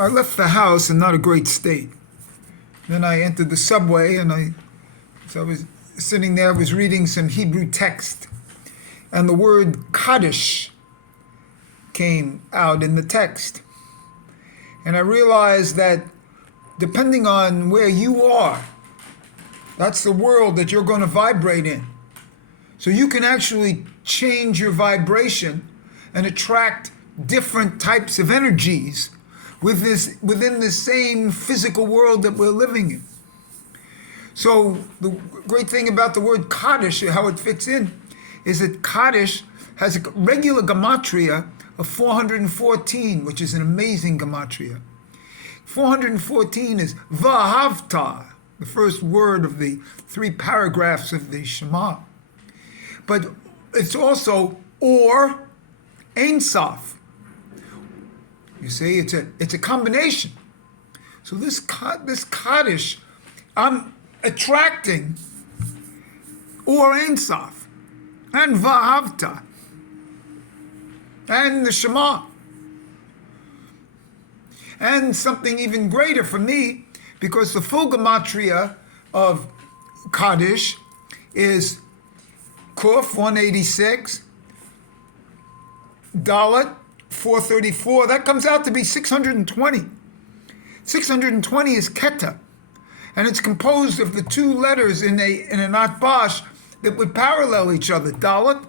I left the house in not a great state. Then I entered the subway, and so I was sitting there, I was reading some Hebrew text, and the word Kaddish came out in the text. And I realized that depending on where you are, that's the world that you're going to vibrate in. So you can actually change your vibration and attract different types of energies within the same physical world that we're living in. So the great thing about the word Kaddish, how it fits in, is that Kaddish has a regular gematria of 414, which is an amazing gematria. 414 is Vahavta, the first word of the 3 paragraphs of the Shema. But it's also Or Ein Sof. You see, it's a combination. So this Kaddish, I'm attracting Or Ein Sof and Vahavta and the Shema. And something even greater for me, because the full gematria of Kaddish is Kuf 186, Dalet 434. That comes out to be 620. 620 is Keta, and it's composed of the 2 letters in an Atbash that would parallel each other, Dalet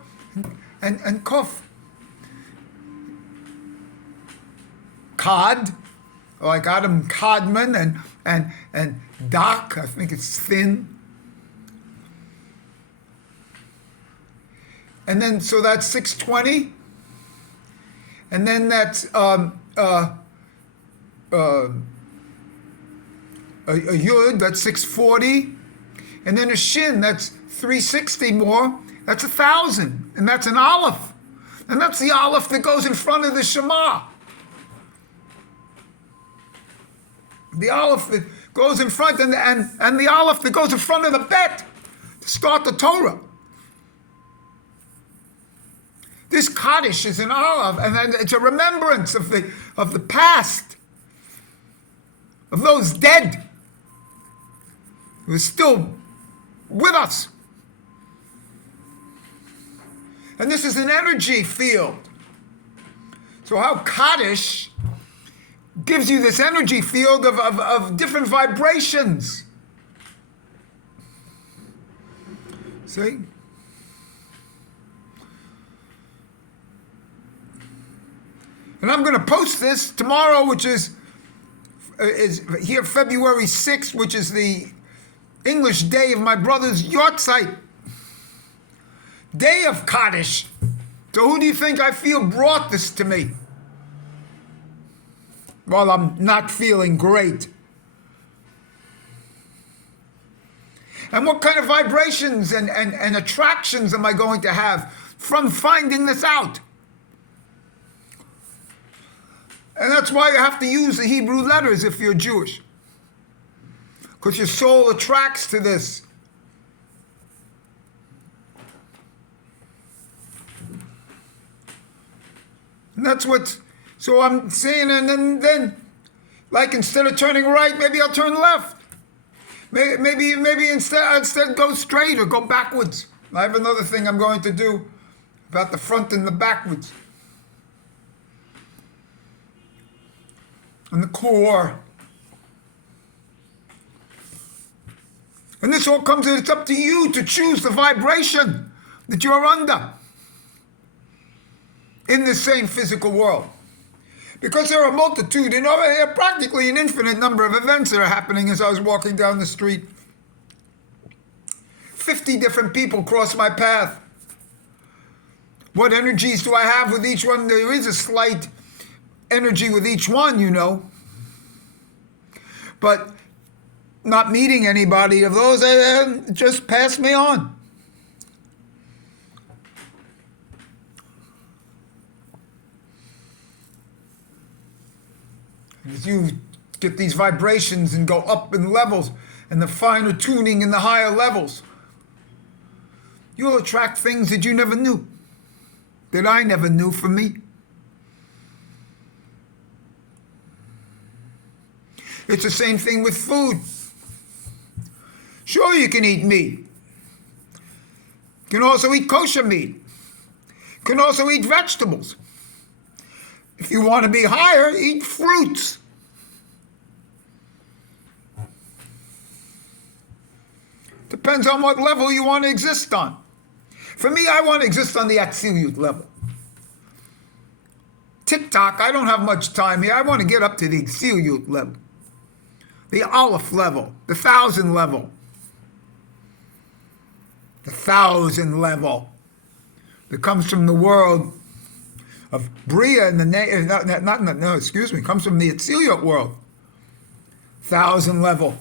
and Kuf. Kad, like Adam Kadmon, and Dak, I think it's thin. And then, so that's 620. And then that's a Yud, that's 640. And then a Shin, that's 360 more. That's 1,000. And that's an Aleph. And that's the Aleph that goes in front of the Shema. The Aleph that goes in front, and the Aleph that goes in front of the Bet to start the Torah. This Kaddish is an Aleph, and then it's a remembrance of the past, of those dead who are still with us. And this is an energy field. So how Kaddish gives you this energy field of different vibrations. See? And I'm going to post this tomorrow, which is here February 6th, which is the English day of my brother's yahrzeit. Day of Kaddish. So who do you think I feel brought this to me? Well, I'm not feeling great. And what kind of vibrations and attractions am I going to have from finding this out? And that's why you have to use the Hebrew letters if you're Jewish. Because your soul attracts to this. And that's what, so I'm saying, and then, like, instead of turning right, maybe I'll turn left. Maybe instead go straight or go backwards. I have another thing I'm going to do about the front and the backwards. And the core. And this all comes, it's up to you to choose the vibration that you're under in this same physical world. Because there are a multitude, practically an infinite number of events that are happening as I was walking down the street. 50 different people cross my path. What energies do I have with each one? There is a slight energy with each one, But not meeting anybody of those, just pass me on. As you get these vibrations and go up in levels, and the finer tuning in the higher levels, you'll attract things that you never knew, that I never knew for me. It's the same thing with food. Sure, you can eat meat. You can also eat kosher meat. You can also eat vegetables. If you want to be higher, eat fruits. Depends on what level you want to exist on. For me, I want to exist on the Atzilut level. TikTok, I don't have much time here. I want to get up to the Atzilut level. The Aleph level. The 1,000 level. The 1,000 level. That comes from the world of Bria and the comes from the Atzilut world. 1,000 level.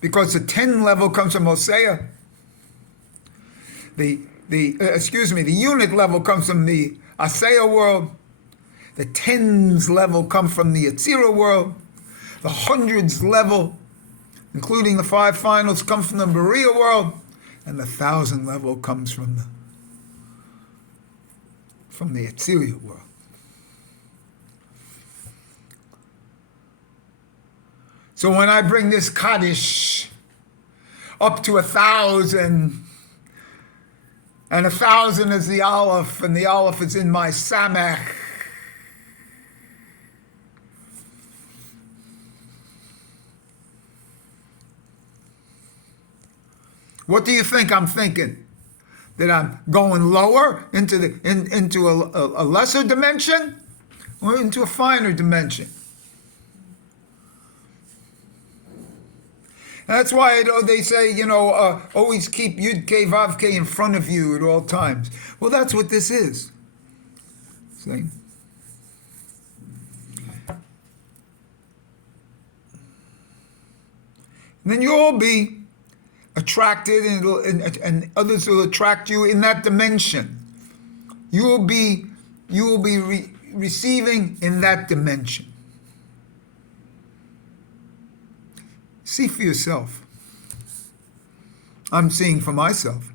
Because the 10 level comes from Hosea. The unit level comes from the Asaya world. The tens level come from the Yetzirah world. The hundreds level, including the 5 finals, come from the Berea world. And the 1,000 level comes from the Yetzirah world. So when I bring this Kaddish up to 1,000, and 1,000 is the Aleph, and the Aleph is in my Samech, what do you think I'm thinking? That I'm going lower into a lesser dimension, or into a finer dimension? That's why they say, always keep Yud K Vav K in front of you at all times. Well, that's what this is. See? And then you'll be attracted, and others will attract you in that dimension. You will be receiving in that dimension. See for yourself. I'm seeing for myself.